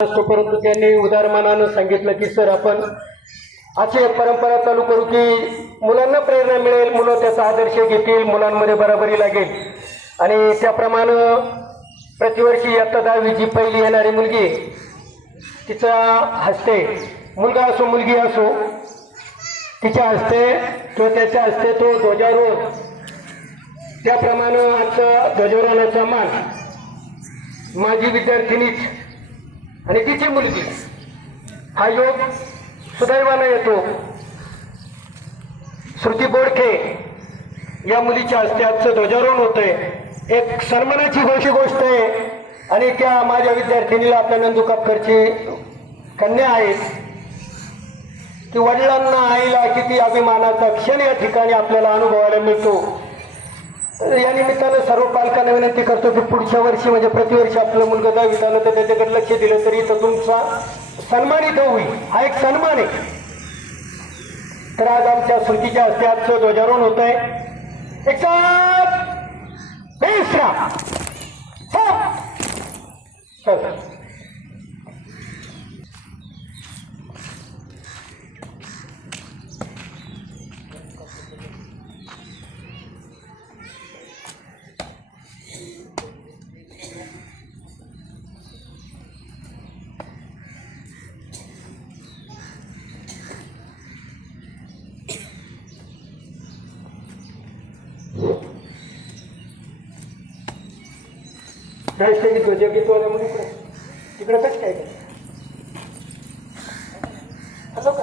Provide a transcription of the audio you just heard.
असतो, परंतु त्यांनी उदारमानानं सांगितलं की सर आपण अशी एक परंपरा चालू करू की मुलांना प्रेरणा मिळेल, मुलं त्याचा आदर्श घेतील, मुलांमध्ये बराबरी लागेल आणि त्याप्रमाणे प्रतिवर्षी इयत्ता 10वी जी पहिली येणारी मुलगी तिचा हस्ते, मुलगा असो मुलगी असो, तिच्या हस्ते किंवा त्याच्या हस्ते तो ध्वजारोहण, त्याप्रमाणे आजचा ध्वजारोहणाचा मान माझी विद्यार्थिनीच आणि तिची मुलगी हा योग सुदैवानं येतो. श्रुती बोडखे या मुलीच्या हस्ते आजचं ध्वजारोहण होतंय. एक सन्मानाची गोष्ट आहे आणि त्या माझ्या विद्यार्थिनीला आपल्या नंदू कापकरची कन्या आहे की वडिलांना आईला किती अभिमानाचा क्षण या ठिकाणी आपल्याला अनुभवायला मिळतो. या निमित्तानं सर्व पालकांना विनंती करतो की पुढच्या वर्षी म्हणजे प्रतिवर्षी आपलं मुलगा 10वीत आलं तर त्याच्याकडे लक्ष दिलं तरी तर तुमचा सन्मान इथं होईल. हा एक सन्मान आहे. तर आज आमच्या स्मृतीच्या हस्ते आजचं ध्वजारोहण होत आहे. एक साथ बेसरा राष्ट्रगीत ध्वजगीत वाल्यामध्ये तिकडे कसं काय हॅलो का